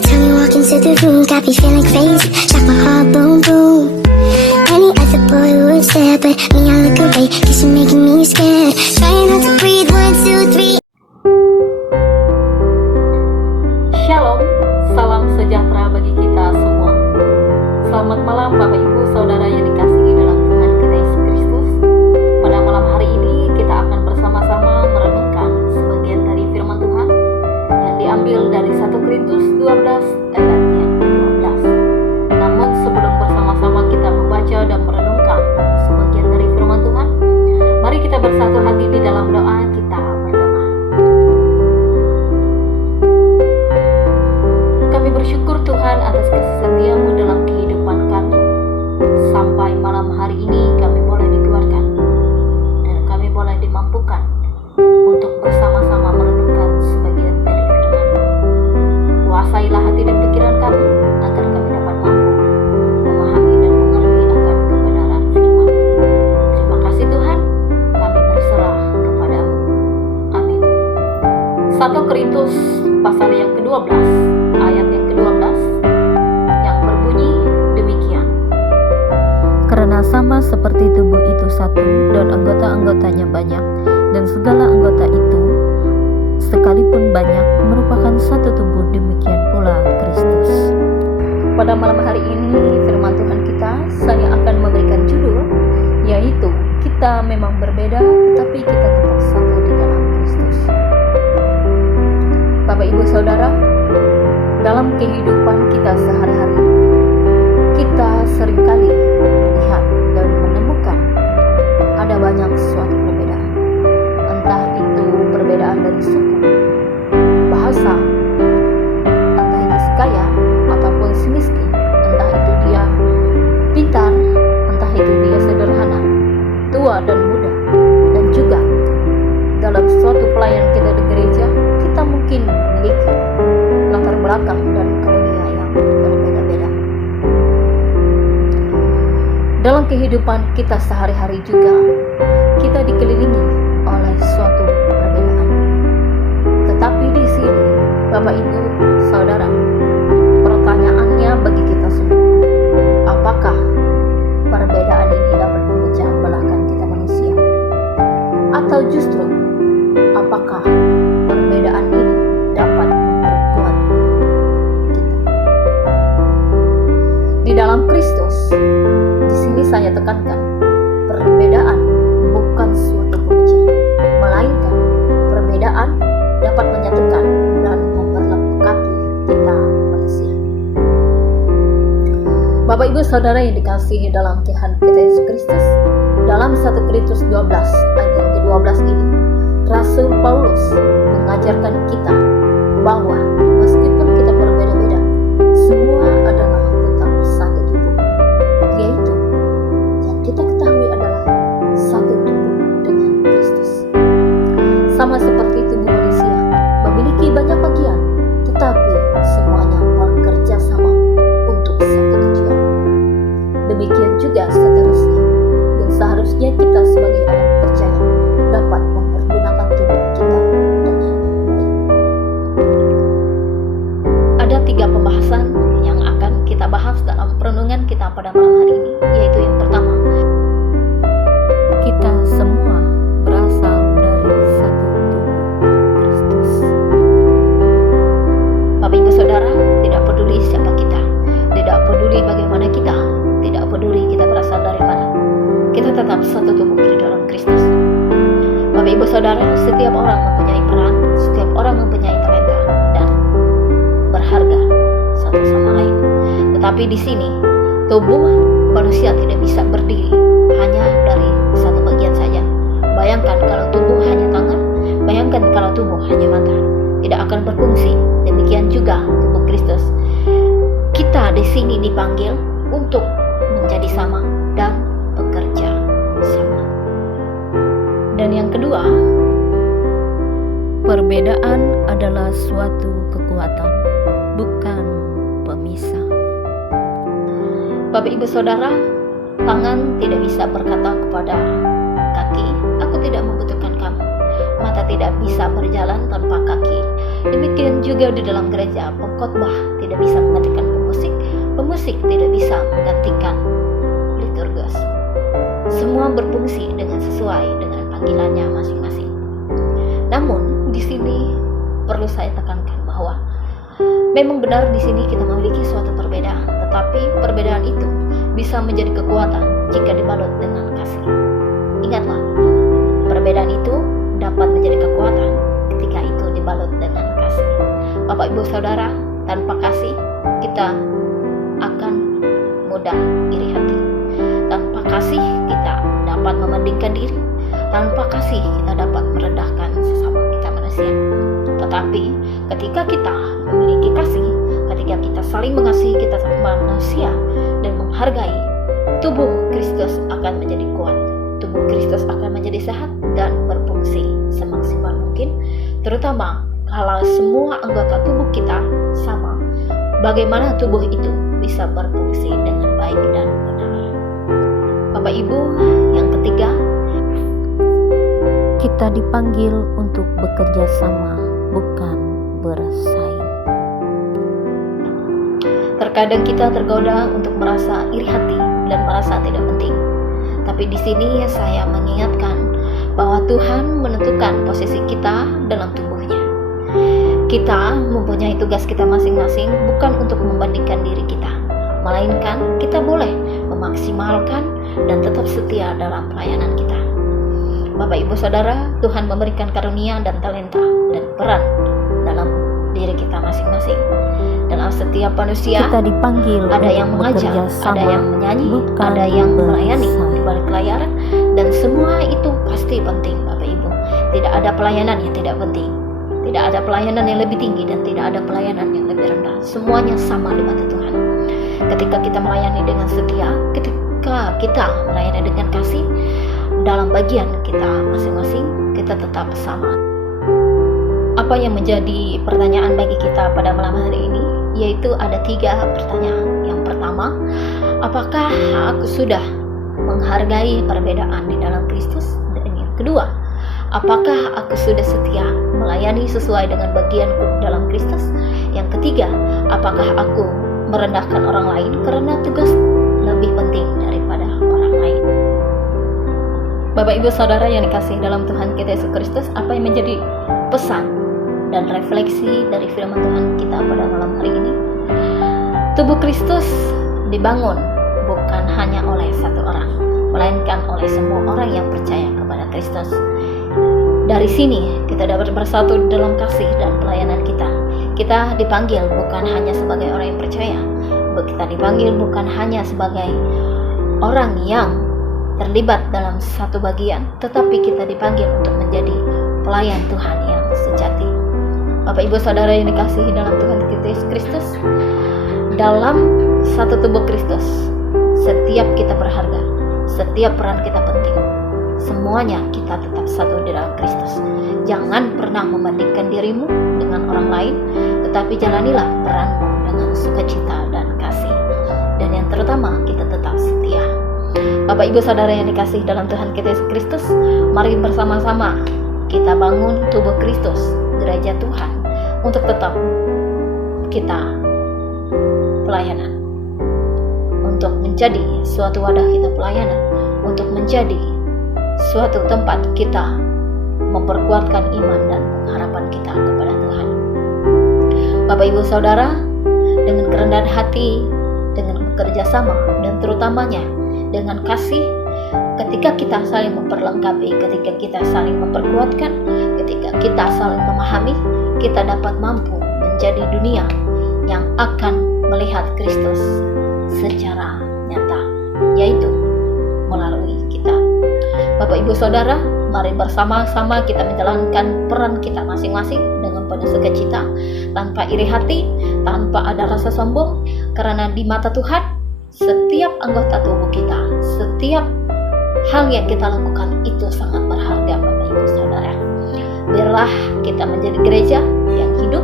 Every time you walk into the room, got me feeling crazy. Shock my heart, boom, boom. Any other boy would stare, but me, I look away, cause you're making me scared. Trying not to breathe, 1, 2, 3. Shalom, salam sejahtera bagi kita semua. Selamat malam Bapak Ibu Saudara yang dikasihi dalam Tuhan kita Yesus Kristus. Pada malam hari ini kita akan bersama-sama merenungkan sebagian dari firman Tuhan yang diambil dari 1 Korintus 12 ayat yang ke-12. Namun sebelum bersama-sama kita membaca dan merenungkan sebagian dari firman Tuhan, mari kita bersatu hati di dalam doa. Kita berdoa. Kami bersyukur Tuhan atas kasih setia-Mu dalam kehidupan kami. Sampai malam hari ini kami boleh dikuatkan dan kami boleh dimampukan untuk bersama-sama merenungkan sebagian dari firman-Mu. Kuasailah hati dan pikiran kami agar kami dapat mampu memahami dan mengerti akan kebenaran firman. Terima kasih Tuhan, kami berserah kepada-Mu. Amin. 1 Korintus pasal yang ke-12 ayat yang ke-12 yang berbunyi demikian. Karena sama seperti tubuh itu satu dan anggota-anggotanya banyak, dan segala anggota itu sekalipun banyak merupakan satu tubuh, demikian pula Kristus. Pada malam hari ini firman Tuhan kita, saya akan memberikan judul yaitu kita memang berbeda tetapi kita tetap satu di dalam Kristus. Bapak Ibu Saudara, dalam kehidupan kita sehari-hari, kita seringkali melihat dan menemukan ada banyak suatu perbedaan. Entah itu perbedaan dari suku, bahasa, entah itu si kaya ataupun si miskin, entah itu dia pintar, entah itu dia sederhana, tua dan muda, dan juga dalam suatu pelayanan kita di gereja, kita mungkin memiliki latar belakang dan karunia yang berbeda-beda. Dalam kehidupan kita sehari-hari juga, kita dikelilingi oleh suatu perbedaan. Tetapi di sini, Bapak Ibu Saudara, pertanyaannya bagi kita semua, apakah perbedaan ini dapat memecah belahkan kita manusia? Atau justru, apakah perbedaan ini dapat memperkuat kita? Di dalam Kristus, di sini saya tekankan, perbedaan bukan suatu pemecah, melainkan perbedaan dapat menyatukan dan memperlengkapi kita manusia. Bapak Ibu Saudara yang dikasihi dalam Tuhan kita Yesus Kristus, dalam 1 Korintus 12 ayat yang ke-12 ini, Rasul Paulus mengajarkan kita bahwa meskipun kita berbeda-beda, semua adalah tetap satu tubuh, yaitu yang kita ketahui adalah satu tubuh dengan Kristus. Sama seperti tubuh manusia memiliki banyak bagian, tetapi semuanya bekerja sama untuk satu tujuan. Demikian juga seterusnya, dan seharusnya kita sebagai orang percaya dapat mempergunakan tubuh kita dengan baik. Ada 3 pembahasan yang akan kita bahas dalam perenungan kita pada malam hari ini, yaitu yang pertama, Kita semua berasal dari satu tubuh, Kristus. Bapak Ibu Saudara, tidak peduli siapa kita, tidak peduli bagaimana kita, tidak peduli kita berasal dari mana, kita tetap satu tubuh di dalam Kristus. Bapak Ibu Saudara, setiap orang mempunyai peran, setiap orang mempunyai talenta dan berharga satu sama lain. Tetapi di sini, tubuh manusia tidak bisa berdiri hanya dari satu bagian saja. Bayangkan kalau tubuh hanya tangan, bayangkan kalau tubuh hanya mata, tidak akan berfungsi. Demikian juga tubuh Kristus. Kita di sini dipanggil untuk menjadi sama dan bekerja sama. Dan yang kedua, Perbedaan adalah suatu kekuatan, bukan pemisah. Bapak Ibu Saudara, tangan tidak bisa berkata kepada kaki, aku tidak membutuhkan kamu. mata tidak bisa berjalan tanpa kaki. Demikian juga di dalam gereja, pengkhotbah tidak bisa menggantikan pemusik, pemusik tidak bisa menggantikan liturgus. Semua berfungsi dengan sesuai dengan panggilannya masing-masing. Namun di sini perlu saya tekankan bahwa memang benar di sini kita memiliki suatu perbedaan, tetapi perbedaan itu bisa menjadi kekuatan jika dibalut dengan kasih. Ingatlah, perbedaan itu dapat menjadi kekuatan ketika itu dibalut dengan kasih. Bapak Ibu Saudara, tanpa kasih kita akan mudah iri hati. Tanpa kasih kita dapat membandingkan diri. Tanpa kasih kita dapat merendahkan sesama kita manusia. Tetapi ketika kita memiliki kasih, ketika kita saling mengasihi kita sama manusia dan menghargai, tubuh Kristus akan menjadi kuat. Tubuh Kristus akan menjadi sehat dan berfungsi semaksimal mungkin, terutama kalau semua anggota tubuh kita sama. Bagaimana tubuh itu bisa berfungsi dengan baik dan benar. Bapak Ibu, yang ketiga, Kita dipanggil untuk bekerja sama, bukan bersaing. terkadang kita tergoda untuk merasa iri hati dan merasa tidak penting. Tapi di sini saya mengingatkan bahwa Tuhan menentukan posisi kita dalam tubuhnya. Kita mempunyai tugas kita masing-masing, bukan untuk membandingkan diri kita, melainkan kita boleh memaksimalkan dan tetap setia dalam pelayanan kita. Bapak Ibu Saudara, Tuhan memberikan karunia dan talenta dan peran dalam diri kita masing-masing. Dalam setiap manusia Kita dipanggil ada untuk yang mengajar, bekerja sama, ada yang menyanyi, bukan ada yang melayani bersaing. di balik layar, dan semua itu pasti penting, Bapak Ibu. Tidak ada pelayanan yang tidak penting. Tidak ada pelayanan yang lebih tinggi dan tidak ada pelayanan yang lebih rendah. Semuanya sama di mata Tuhan. Ketika kita melayani dengan setia, ketika kita melayani dengan kasih, dalam bagian kita masing-masing, kita tetap sama. Apa yang menjadi pertanyaan bagi kita pada malam hari ini? Yaitu ada 3 pertanyaan. Yang pertama, apakah aku sudah menghargai perbedaan di dalam Kristus? Dan yang kedua, apakah aku sudah setia melayani sesuai dengan bagianku dalam Kristus? Yang ketiga, apakah aku merendahkan orang lain karena tugas lebih penting daripada orang lain? Bapak Ibu Saudara yang dikasihi dalam Tuhan kita Yesus Kristus, apa yang menjadi pesan dan refleksi dari firman Tuhan kita pada malam hari ini? Tubuh Kristus dibangun bukan hanya oleh satu orang, melainkan oleh semua orang yang percaya kepada Kristus. Dari sini kita dapat bersatu dalam kasih dan pelayanan kita. Kita dipanggil bukan hanya sebagai orang yang percaya, kita dipanggil bukan hanya sebagai orang yang terlibat dalam satu bagian, tetapi kita dipanggil untuk menjadi pelayan Tuhan yang sejati. Bapak Ibu Saudara yang dikasihi dalam Tuhan kita Yesus Kristus, dalam satu tubuh Kristus, setiap kita berharga, setiap peran kita penting. Semuanya kita tetap satu di dalam Kristus. Jangan pernah membandingkan dirimu dengan orang lain, tetapi jalanilah peranmu dengan sukacita dan kasih. Dan yang terutama, kita tetap setia. Bapak Ibu Saudara yang dikasihi dalam Tuhan kita Yesus Kristus, mari bersama-sama kita bangun tubuh Kristus, gereja Tuhan, untuk tetap kita pelayanan, untuk menjadi suatu wadah kita pelayanan, untuk menjadi suatu tempat kita memperkuatkan iman dan pengharapan kita kepada Tuhan. Bapak Ibu Saudara, dengan kerendahan hati, dengan bekerja sama, dan terutamanya dengan kasih, ketika kita saling memperlengkapi, ketika kita saling memperkuatkan, ketika kita saling memahami, kita dapat mampu menjadi dunia yang akan melihat Kristus secara nyata, yaitu melalui kita. Bapak Ibu Saudara, mari bersama-sama kita menjalankan peran kita masing-masing dengan penuh sukacita, tanpa iri hati, tanpa ada rasa sombong, karena di mata Tuhan setiap anggota tubuh kita, setiap hal yang kita lakukan itu sangat berharga, Bapak Ibu Saudara. Biarlah kita menjadi gereja yang hidup,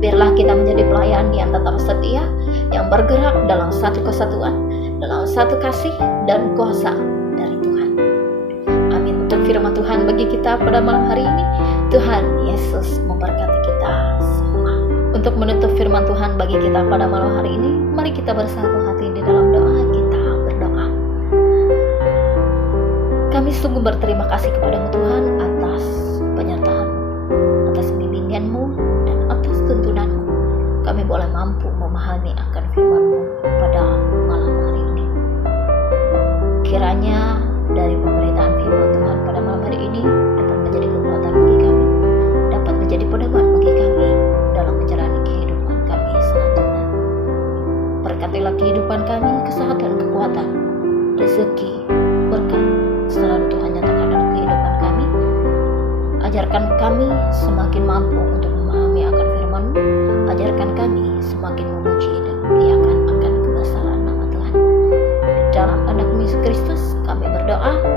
biarlah kita menjadi pelayan yang tetap setia, yang bergerak dalam satu kesatuan, dalam satu kasih dan kuasa dari Tuhan. Amin. Untuk firman Tuhan bagi kita pada malam hari ini, Tuhan Yesus memberkati kita semua. Untuk menutup firman Tuhan bagi kita pada malam hari ini, mari kita bersatu hati di dalam doa. Kita berdoa. Kami sungguh berterima kasih kepadamu Tuhan atas penyertaan, atas bimbingan-Mu, dan atas tuntunanmu. Kami boleh mampu memahami akan firman-Mu pada malam hari ini. Kiranya dari pemberitaan firman Tuhan pada malam hari ini dapat menjadi kekuatan bagi kami, dapat menjadi pedoman bagi kami dalam menjalani kehidupan kami selanjutnya. Berkatilah kehidupan kami, kesehatan, kekuatan, rezeki, berkat selalu Tuhan nyatakan dalam kehidupan kami. Ajarkan kami semakin mampu untuk memahami akan firman-Mu. Ajarkan kami semakin memuji dan memuliakan akan kebesaran nama Tuhan. Dalam anak Yesus Kristus kami berdoa.